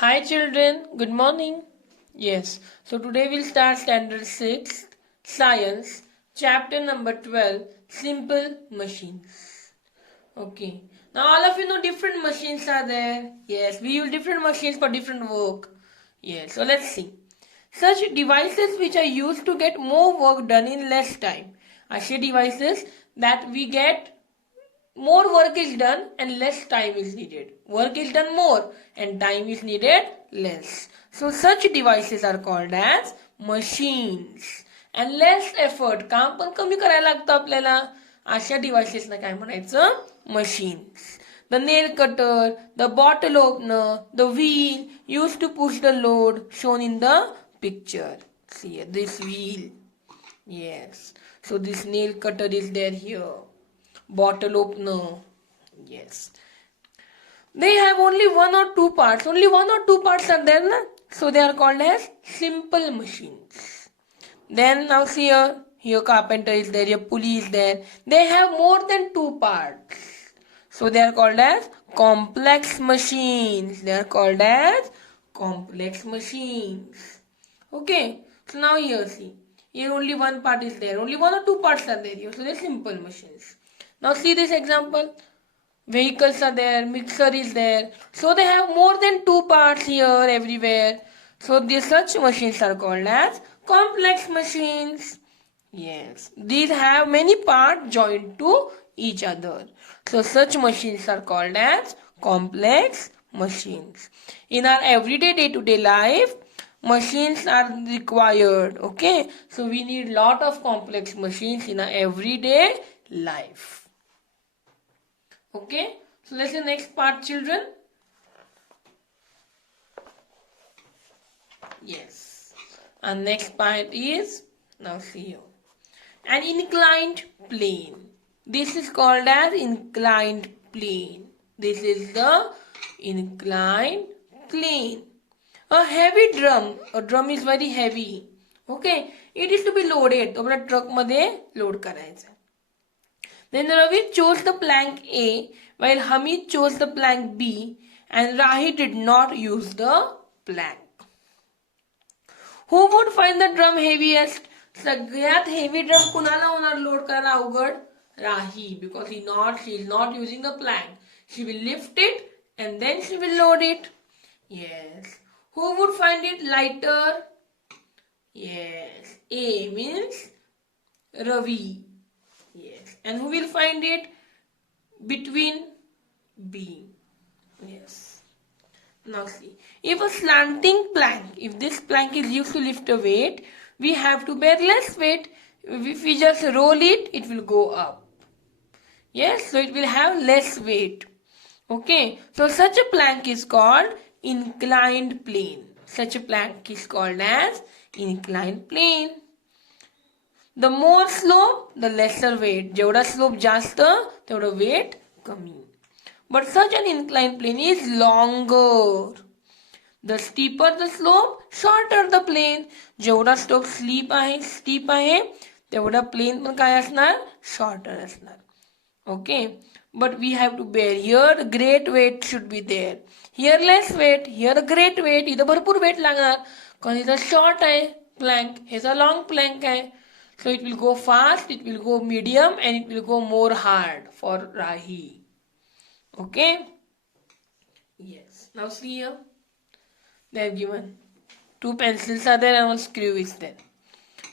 Hi children, good morning. Yes, so today we'll start standard 6 science chapter number 12 simple machines. Okay, now all of you know different machines are there. Yes, we use different machines for different work. Yes, so let's see. Such devices which are used to get more work done in less time. Aise devices that we get more work is done and less time is needed. Work is done more and time is needed less. So such devices are called as machines. And less effort, काम पण कमी करायला लागतं आपल्याला. अशा डिव्हाइसेसना काय म्हणायचं? Machines. The nail cutter, the bottle opener, the wheel used to push the load shown in the picture. See this wheel. Yes. So this nail cutter is there here. Bottle opener. Yes. They have only one or two parts. Only one or two parts are there, na? So they are called as simple machines. Then now see here. Here carpenter is there, here pulley is there. They have more than two parts. So they are called as complex machines. They are called as complex machines. Okay. So now here see. Here only one part is there. Only one or two parts are there here. So they are simple machines. Now see this example. Vehicles are there, mixer is there. So they have more than two parts here everywhere. So these such machines are called as complex machines. Yes, these have many parts joined to each other. So such machines are called as complex machines. In our everyday day-to-day life, machines are required. Okay, so we need lot of complex machines in our everyday life. Okay, so let's the next part, children. Yes, and next part is, now see here, an inclined plane. This is called as inclined plane. This is the inclined plane. A heavy drum. A drum is very heavy. Okay, it is to be loaded. तो अपना truck मध्ये load करायचा. Then Ravi chose the plank A while Hamid chose the plank B and Rahi did not use the plank. Who would find the drum heaviest? सगळ्यात heavy drum कुणाला होणार load करायला अवघड? Rahi, because she is not using a plank. She will lift it and then she will load it. Yes. Who would find it lighter? Yes. A means Ravi. Yes. And who will find it between B? Yes. Now see. If a slanting plank, if this plank is used to lift a weight, we have to bear less weight. If we just roll it, it will go up. Yes. So it will have less weight. Okay. So such a plank is called inclined plane. Such a plank is called as inclined plane. The more slope, the lesser weight. जेवढा slope जास्त, तेवढा weight कमी. But such an inclined plane is longer. The steeper the slope, shorter the plane. जेवढा slope steep आहे, तेवढा plane पण काय असणार? Shorter असणार. Okay. But we have to bear. Here great weight should be there. Here less weight. Here great weight. इथं भरपूर weight लागणार. कारण इथं short आहे plank. ह्याचा long plank आहे. So it will go fast, it will go medium and it will go more hard for Rahi. Okay? Yes. Now see here. They have given two pencils are there and one screw is there.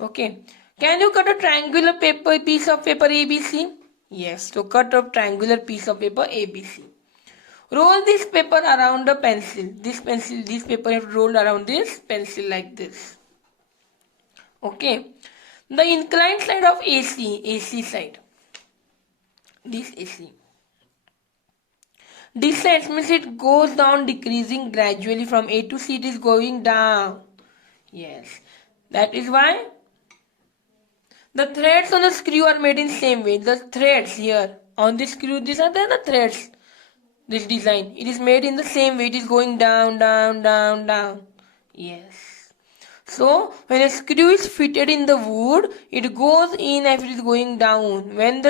Okay. Can you cut a triangular piece of paper ABC? Yes. So cut a triangular piece of paper ABC. Roll this paper around the pencil. This paper have rolled around this pencil like this. Okay. The inclined side of AC side, this AC, descends means it goes down decreasing gradually from A to C, it is going down. Yes, that is why the threads on the screw are made in same way. The threads here on the screw, these are the threads. This design, it is made in the same way, it is going down, down, down, down. Yes. So, when a screw is fitted in the wood, it goes in as it is going down. When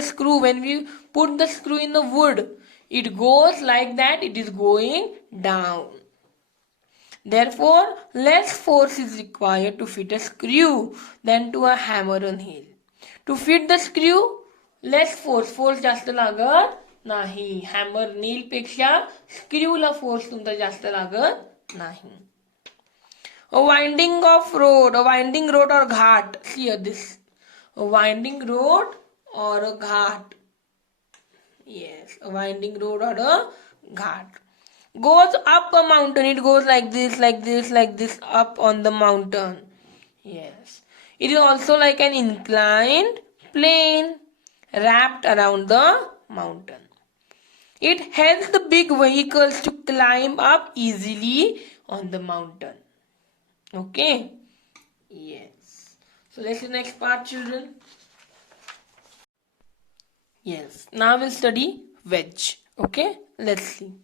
we put the screw in the wood, it goes like that, it is going down. Therefore, less force is required to fit a screw than to a hammer or nail. To fit the screw, less force जास्त लागत नाही. Hammer nail पेक्षा screw ला force तुमचा जास्त लागत नाही. A winding road or ghat. See here this. A winding road or a ghat. Yes, a winding road or a ghat. Goes up a mountain. It goes like this, up on the mountain. Yes. It is also like an inclined plane wrapped around the mountain. It helps the big vehicles to climb up easily on the mountain. Okay? Yes. So let's see the next part, children. Yes. Now we'll study wedge. Okay? Let's see.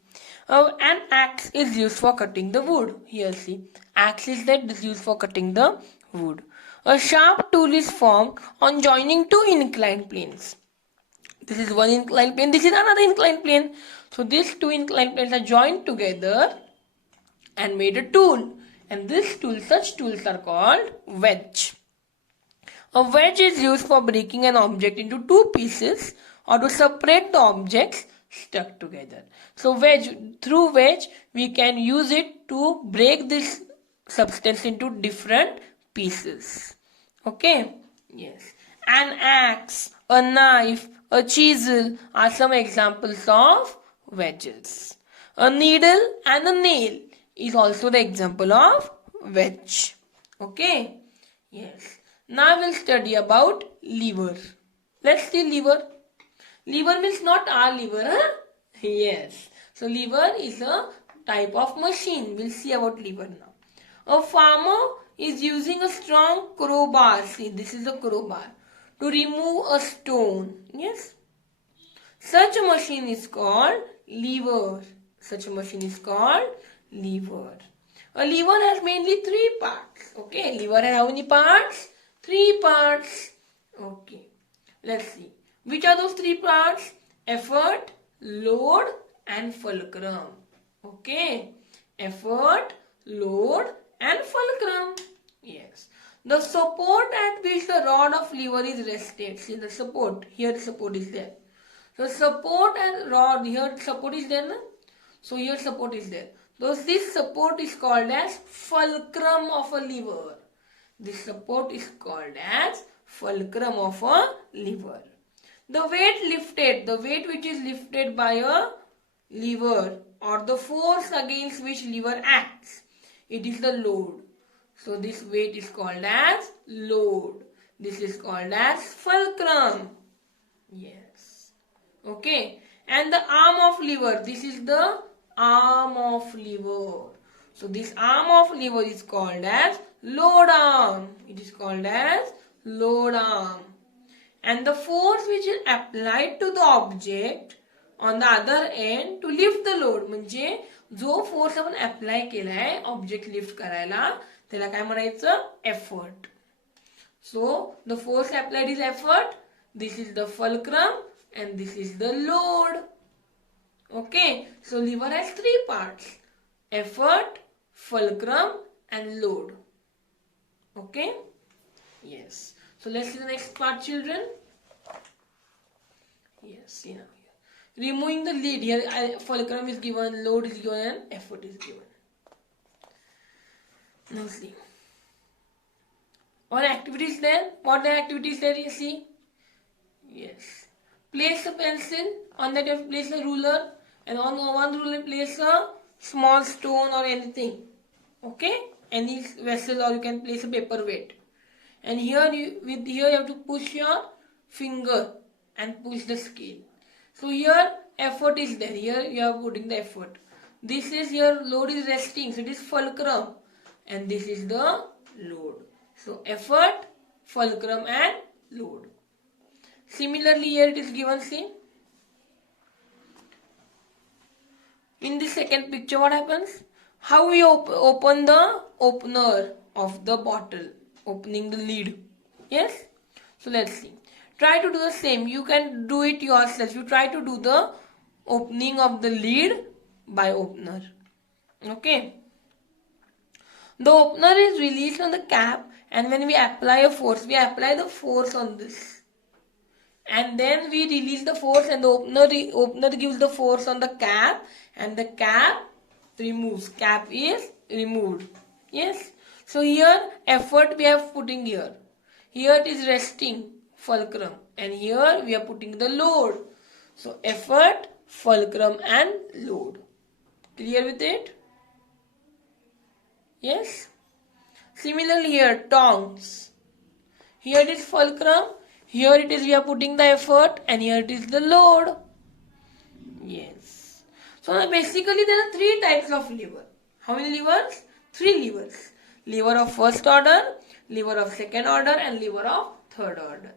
An axe is used for cutting the wood. Here see. Axe is used for cutting the wood. A sharp tool is formed on joining two inclined planes. This is one inclined plane. This is another inclined plane. So these two inclined planes are joined together and made a tool. And such tools are called wedge. A wedge is used for breaking an object into two pieces or to separate the objects stuck together. So through wedge we can use it to break this substance into different pieces. Okay? Yes. An axe, a knife, a chisel are some examples of wedges. A needle and a nail is also the example of wedge. Okay? Yes. Now we'll study about lever. Let's see lever. Lever means not our liver, huh? Yes. So lever is a type of machine. We'll see about lever now. A farmer is using a strong crowbar. See, this is a crowbar to remove a stone. Yes. Such a machine is called lever. Such a machine is called lever. A lever has mainly three parts. Okay. Lever has how many parts? Three parts. Okay. Let's see. Which are those three parts? Effort, load and fulcrum. Okay. Effort, load and fulcrum. Yes. The support at which the rod of lever is rested. See the support. Here the support is there. So support and rod. Here support is there. Na? So here support is there. Thus this support is called as fulcrum of a lever. This support is called as fulcrum of a lever. The weight which is lifted by a lever or the force against which lever acts, it is the load. So this weight is called as load. This is called as fulcrum. Yes. Okay. And the arm of lever, this is the arm of lever. So this arm of lever is called as load arm. It is called as load arm. And the force which is applied to the object on the other end to lift the load, म्हणजे जो force आपण apply केलाय object lift करायला त्याला काय म्हणायचं? Effort. So the force applied is effort. This is the fulcrum and this is the load. Okay. So lever has three parts: effort, fulcrum and load. Okay. Yes. So let's see the next part, children. Yes, see now here. Removing the lead. Here fulcrum is given, load is given and effort is given. Now see. What activities there? What are the activities there you see? Yes. Place a pencil. On that you have place a ruler. And on one ruler place a small stone or anything. Okay? Any vessel, or you can place a paperweight. And here you have to push your finger and push the scale. So here effort is there. Here you are putting the effort. This is your load is resting. So it is fulcrum. And this is the load. So effort, fulcrum and load. Similarly here it is given, see. In the second picture what happens? How we open the opener of the bottle. Opening the lid. Yes? So let's see. Try to do the same. You can do it yourself. You try to do the opening of the lid by opener. Okay? The opener is released on the cap, and when we apply a force, we apply the force on this. And then we release the force, and the opener gives the force on the cap, and the cap removes. Cap is removed. Yes. So here effort we are putting here. Here it is resting, fulcrum, and here we are putting the load. So effort, fulcrum, and load. Clear with it? Yes. Similarly here, tongs. Here it is fulcrum. Here it is we are putting the effort, and here it is the load. Yes. So now basically there are three types of lever. How many levers? Three levers. Lever of first order, lever of second order, and lever of third order.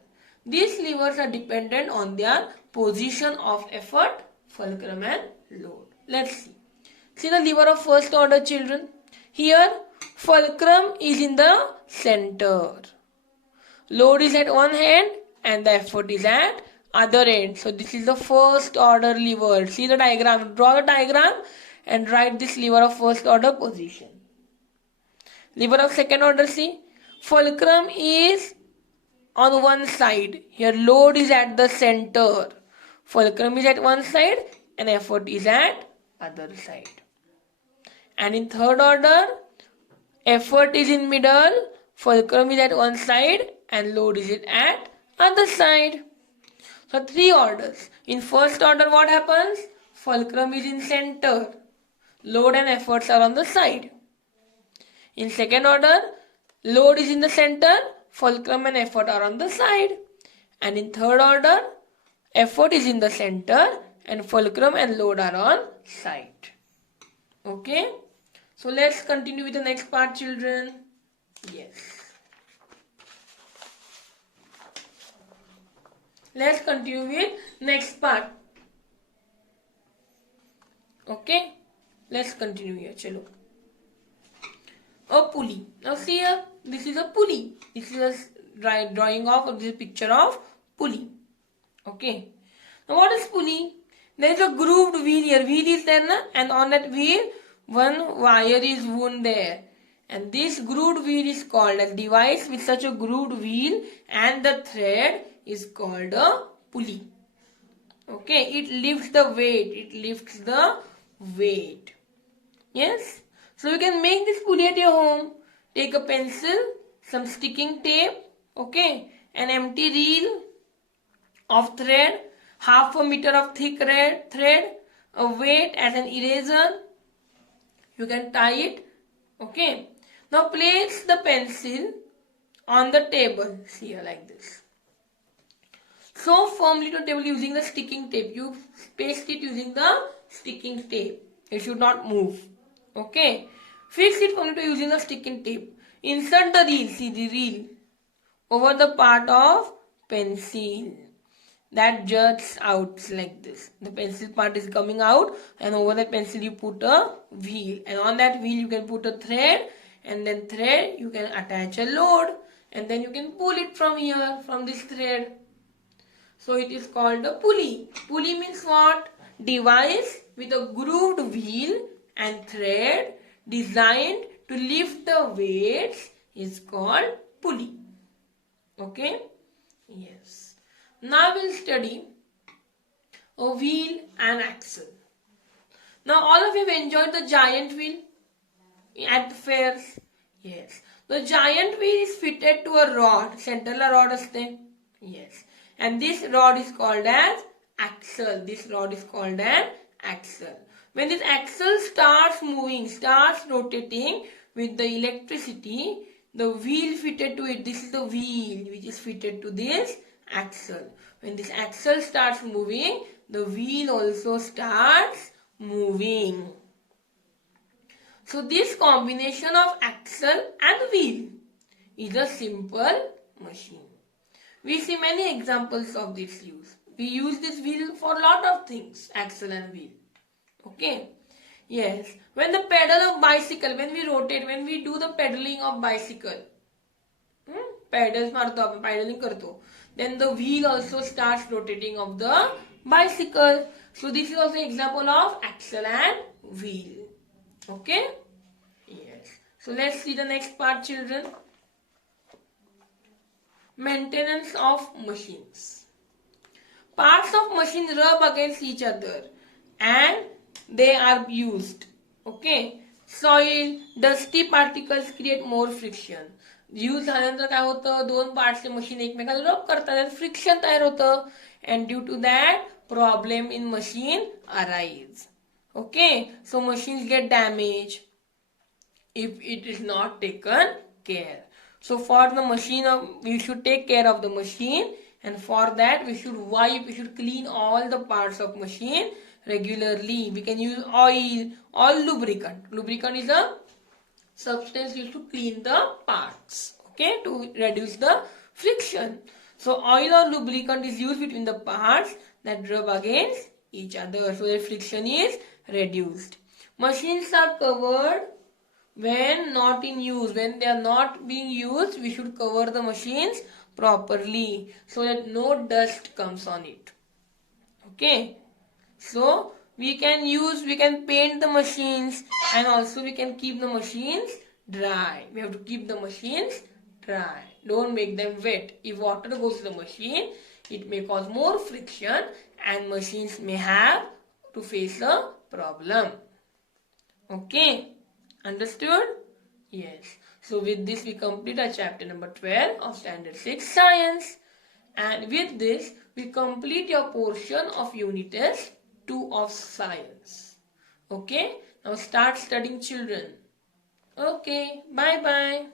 These levers are dependent on their position of effort, fulcrum, and load. Let's see. See the lever of first order, children. Here fulcrum is in the center. Load is at one end and the effort is at other end. So this is the first order lever. See the diagram. Draw the diagram and write this lever of first order position. Lever of second order, see. Fulcrum is on one side. Here load is at the center. Fulcrum is at one side and effort is at other side. And in third order, effort is in middle, fulcrum is at one side and load is at other side. So three orders. In first order what happens? Fulcrum is in center. Load and efforts are on the side. In second order, load is in the center, fulcrum and effort are on the side. And in third order, effort is in the center and fulcrum and load are on side. Okay? So let's continue with the next part, children. Yes. Let's continue with next part. Okay? Let's continue here. Chalo. A pulley. Now see here. This is a pulley. This is a drawing of this picture of pulley. Okay. Now what is pulley? There is a grooved wheel here. Wheel is there, na? And on that wheel, one wire is wound there. And this grooved wheel is called a device with such a grooved wheel, and the thread is called a pulley. Okay. It lifts the weight. It lifts the weight. Yes. So you can make this pulley at your home. Take a pencil, some sticking tape, okay, an empty reel of thread, half a meter of thick thread, a weight as an eraser. You can tie it, okay. Now place the pencil on the table, see here like this. So firmly to the table using the sticking tape. You paste it using the sticking tape. It should not move. Okay. Fix it firmly to using the sticking tape. Insert the reel, see the reel, over the part of pencil that juts out like this. The pencil part is coming out, and over that pencil you put a wheel, and on that wheel you can put a thread, and then thread you can attach a load, and then you can pull it from here, from this thread. So it is called a pulley. Pulley means what? Device with a grooved wheel and thread designed to lift the weights is called pulley. Okay? Yes. Now we'll study a wheel and axle. Now all of you have enjoyed the giant wheel at the fairs. Yes. The giant wheel is fitted to a rod. Central rod aste. Yes. And this rod is called as axle. This rod is called an axle. When this axle starts moving, starts rotating with the electricity, the wheel fitted to it, this is the wheel which is fitted to this axle. When this axle starts moving, the wheel also starts moving. So this combination of axle and wheel is a simple machine. We see many examples of this use. We use this wheel for a lot of things, axle and wheel. Okay. Yes. When the pedal of bicycle, when we rotate, when we do the pedaling of bicycle, pedals marto apan, pedaling karto, then the wheel also starts rotating of the bicycle. So this is also an example of axle and wheel. Okay. Yes. So let's see the next part, children. Maintenance of machines. Parts of machine rub against each other and they are used. Okay. Soil, dusty particles create more friction. Use झाल्यानंतर काय होतं, दोन पार्ट्सचे machine एकमेकाला रब करतात, friction तयार होतं, and due to that problem in machine arise. Okay, so machines get damaged if it is not taken care. So for the machine, we should take care of the machine, and for that we should wipe, we should clean all the parts of machine regularly. We can use oil or lubricant. Lubricant is a substance used to clean the parts, okay, to reduce the friction. So oil or lubricant is used between the parts that rub against each other, so that friction is reduced. Machines are covered when not in use. When they are not being used, we should cover the machines properly so that no dust comes on it. Okay, so we can paint the machines, and also we can keep the machines dry. We have to keep the machines dry. Don't make them wet. If water goes to the machine, it may cause more friction and machines may have to face a problem. Okay, understood? Yes. So with this we complete our chapter number 12 of standard 6 science, and with this we complete your portion of unit test 2 of science. Okay, now start studying, children. Okay, bye bye.